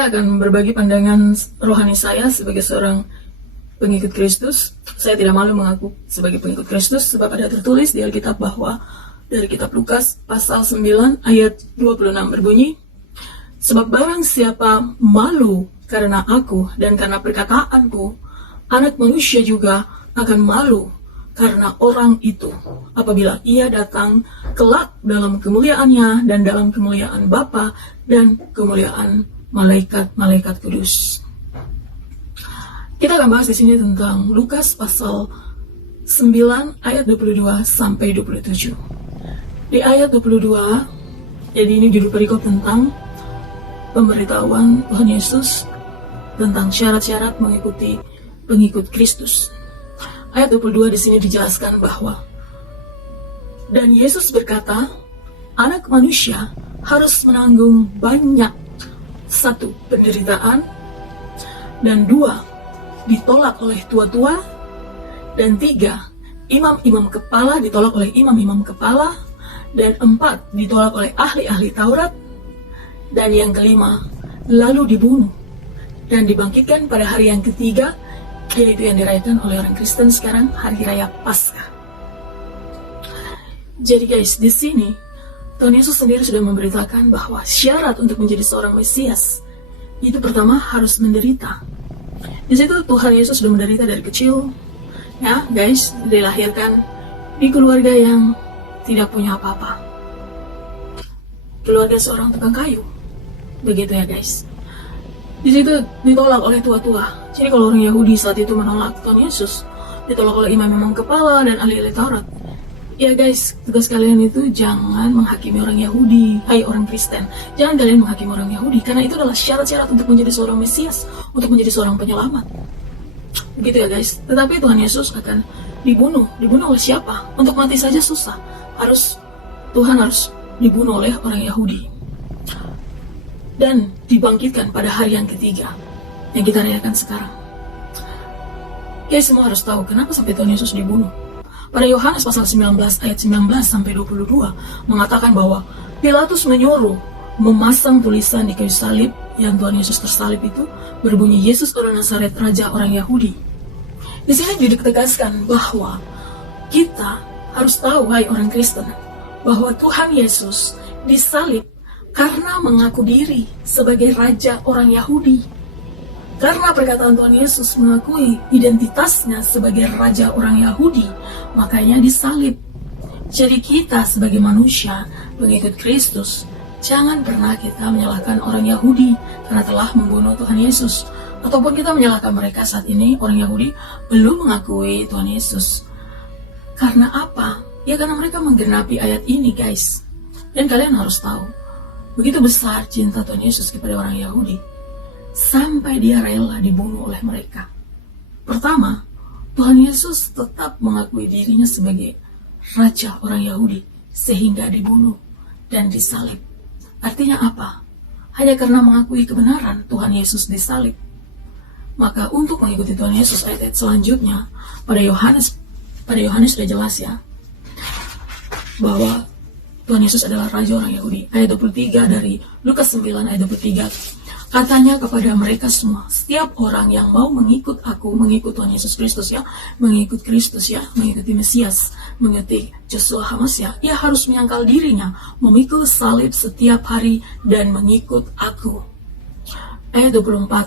Saya akan berbagi pandangan rohani saya sebagai seorang pengikut Kristus. Saya tidak malu mengaku sebagai pengikut Kristus, sebab ada tertulis di Alkitab bahwa dari kitab Lukas pasal 9 ayat 26 berbunyi, sebab barang siapa malu karena aku dan karena perkataanku, anak manusia juga akan malu karena orang itu apabila ia datang kelak dalam kemuliaannya dan dalam kemuliaan Bapa dan kemuliaan malaikat-malaikat kudus. Kita akan bahas di sini tentang Lukas pasal 9 ayat 22 sampai 27. Di ayat 22, jadi ini judul perikop tentang pemberitahuan Tuhan Yesus tentang syarat-syarat mengikuti pengikut Kristus. Ayat 22 di sini dijelaskan bahwa, dan Yesus berkata, anak manusia harus menanggung banyak, 1, penderitaan, dan 2, ditolak oleh tua-tua, dan 3, imam-imam kepala ditolak oleh imam-imam kepala, dan 4, ditolak oleh ahli-ahli Taurat, dan yang kelima, lalu dibunuh dan dibangkitkan pada hari yang ketiga, yaitu yang dirayakan oleh orang Kristen sekarang, Hari Raya Paskah. Jadi guys, di sini Tuhan Yesus sendiri sudah memberitakan bahwa syarat untuk menjadi seorang Mesias itu pertama harus menderita. Di situ Tuhan Yesus sudah menderita dari kecil, ya guys, dilahirkan di keluarga yang tidak punya apa-apa, keluarga seorang tukang kayu, begitu ya guys. Di situ ditolak oleh tua-tua. Jadi kalau orang Yahudi saat itu menolak Tuhan Yesus, ditolak oleh imam-imam kepala dan ahli-ahli Taurat. Ya guys, tugas kalian itu jangan menghakimi orang Yahudi, hai orang Kristen. Jangan kalian menghakimi orang Yahudi, karena itu adalah syarat-syarat untuk menjadi seorang Mesias, untuk menjadi seorang penyelamat. Begitu ya guys. Tetapi Tuhan Yesus akan dibunuh. Dibunuh oleh siapa? Untuk mati saja susah. Tuhan harus dibunuh oleh orang Yahudi dan dibangkitkan pada hari yang ketiga yang kita rayakan sekarang. Guys, semua harus tahu kenapa sampai Tuhan Yesus dibunuh. Pada Yohanes pasal 19 ayat 19 sampai 22 mengatakan bahwa Pilatus menyuruh memasang tulisan di kayu salib yang Tuhan Yesus tersalib itu berbunyi, Yesus orang Nazaret, Raja orang Yahudi. Di sini ditegaskan bahwa kita harus tahu, hai orang Kristen, bahwa Tuhan Yesus disalib karena mengaku diri sebagai Raja orang Yahudi. Karena perkataan Tuhan Yesus mengakui identitasnya sebagai Raja orang Yahudi, makanya disalib. Jadi kita sebagai manusia, pengikut Kristus, jangan pernah kita menyalahkan orang Yahudi karena telah membunuh Tuhan Yesus. Ataupun kita menyalahkan mereka saat ini, orang Yahudi belum mengakui Tuhan Yesus. Karena apa? Ya karena mereka menggenapi ayat ini guys. Dan kalian harus tahu, begitu besar cinta Tuhan Yesus kepada orang Yahudi, sampai dia rela dibunuh oleh mereka. Pertama, Tuhan Yesus tetap mengakui dirinya sebagai Raja orang Yahudi, sehingga dibunuh dan disalib. Artinya apa? Hanya karena mengakui kebenaran Tuhan Yesus disalib. Maka untuk mengikuti Tuhan Yesus, ayat-ayat selanjutnya, pada Yohanes sudah jelas ya, bahwa Tuhan Yesus adalah Raja orang Yahudi. Ayat 23 dari Lukas 9 ayat 23. Katanya kepada mereka semua, setiap orang yang mau mengikut aku, mengikut Tuhan Yesus Kristus ya, mengikut Kristus ya, mengikuti Mesias, mengikuti Yeshua HaMashiach, ia harus menyangkal dirinya, memikul salib setiap hari dan mengikut aku. Ayat 24.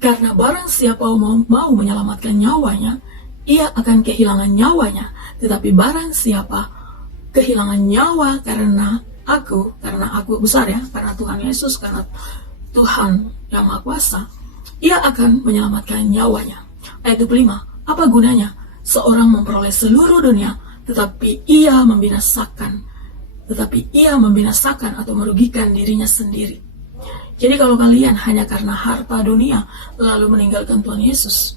Karena barang siapa mau menyelamatkan nyawanya, ia akan kehilangan nyawanya. Tetapi barang siapa kehilangan nyawa karena aku besar ya, karena Tuhan Yesus, karena Tuhan yang Maha Kuasa, ia akan menyelamatkan nyawanya. Ayat 25, apa gunanya seorang memperoleh seluruh dunia tetapi ia membinasakan atau merugikan dirinya sendiri. Jadi kalau kalian hanya karena harta dunia lalu meninggalkan Tuhan Yesus,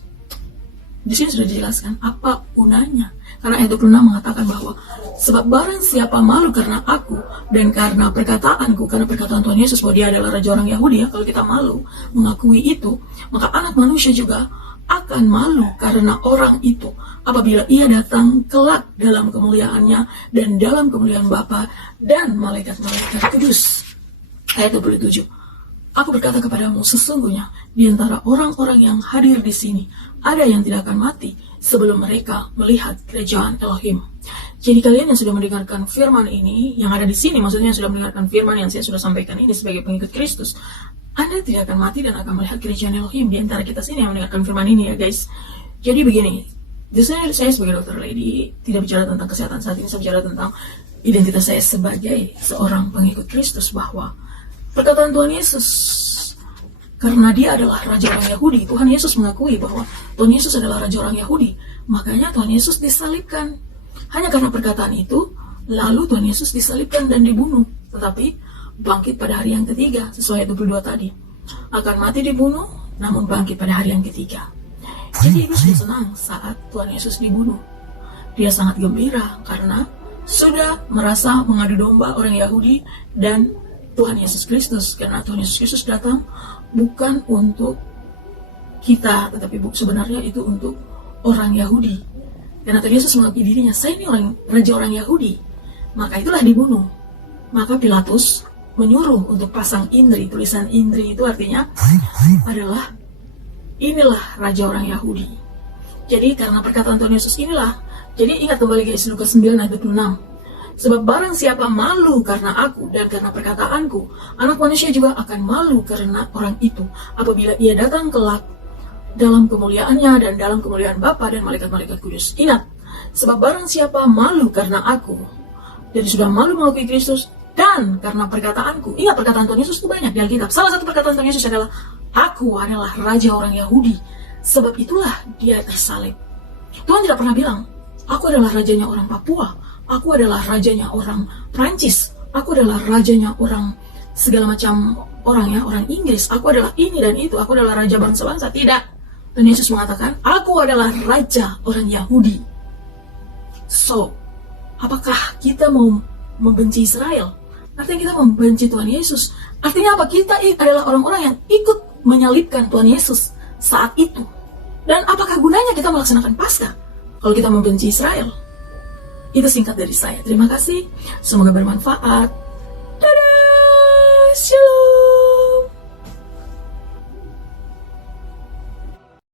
di sini sudah dijelaskan apa gunanya. Karena ayat 26 mengatakan bahwa sebab barang siapa malu karena aku dan karena perkataanku, karena perkataan Tuhan Yesus bahwa dia adalah Raja orang Yahudi ya, kalau kita malu mengakui itu, maka anak manusia juga akan malu karena orang itu apabila ia datang kelak dalam kemuliaannya dan dalam kemuliaan Bapa dan malaikat-malaikat kudus. Ayat 27. Aku berkata kepadamu, sesungguhnya di antara orang-orang yang hadir di sini ada yang tidak akan mati sebelum mereka melihat kerajaan Elohim. Jadi kalian yang sudah mendengarkan firman ini, yang ada di sini, maksudnya yang sudah mendengarkan firman yang saya sudah sampaikan ini sebagai pengikut Kristus, Anda tidak akan mati dan akan melihat kerajaan Elohim. Di antara kita sini yang mendengarkan firman ini ya guys. Jadi begini, biasanya saya sebagai dokter Lady tidak bicara tentang kesehatan saat ini, saya bicara tentang identitas saya sebagai seorang pengikut Kristus, bahwa perkataan Tuhan Yesus, karena dia adalah Raja orang Yahudi, Tuhan Yesus mengakui bahwa Tuhan Yesus adalah Raja orang Yahudi, makanya Tuhan Yesus disalibkan. Hanya karena perkataan itu, lalu Tuhan Yesus disalibkan dan dibunuh, tetapi bangkit pada hari yang ketiga, sesuai 22 tadi. Akan mati dibunuh, namun bangkit pada hari yang ketiga. Jadi Ibu sudah senang saat Tuhan Yesus dibunuh. Dia sangat gembira karena sudah merasa mengadu domba orang Yahudi dan Tuhan Yesus Kristus, karena Tuhan Yesus Kristus datang bukan untuk kita, tetapi sebenarnya itu untuk orang Yahudi. Karena Tuhan Yesus mengakui dirinya, saya ini raja orang Yahudi, maka itulah dibunuh. Maka Pilatus menyuruh untuk pasang indri. Tulisan indri itu artinya adalah inilah raja orang Yahudi. Jadi karena perkataan Tuhan Yesus inilah, jadi ingat kembali guys, Lukas 9 ayat 26. Sebab barang siapa malu karena aku dan karena perkataanku, anak manusia juga akan malu karena orang itu apabila ia datang kelak dalam kemuliaannya dan dalam kemuliaan Bapa dan malaikat-malaikat kudus. Ingat, sebab barang siapa malu karena aku, jadi sudah malu mengakui Kristus, dan karena perkataanku. Ingat, perkataan Tuhan Yesus itu banyak di Alkitab. Salah satu perkataan Tuhan Yesus adalah, aku adalah raja orang Yahudi, sebab itulah dia tersalib. Tuhan tidak pernah bilang, aku adalah rajanya orang Papua, aku adalah rajanya orang Prancis, aku adalah rajanya orang segala macam orang ya, orang Inggris, aku adalah ini dan itu, aku adalah raja bangsa-bangsa. Tidak. Dan Yesus mengatakan, aku adalah raja orang Yahudi. So, apakah kita mau membenci Israel? Artinya kita membenci Tuhan Yesus. Artinya apa? Kita adalah orang-orang yang ikut menyalibkan Tuhan Yesus saat itu. Dan apakah gunanya kita melaksanakan Paskah kalau kita membenci Israel? Itu singkat dari saya. Terima kasih. Semoga bermanfaat.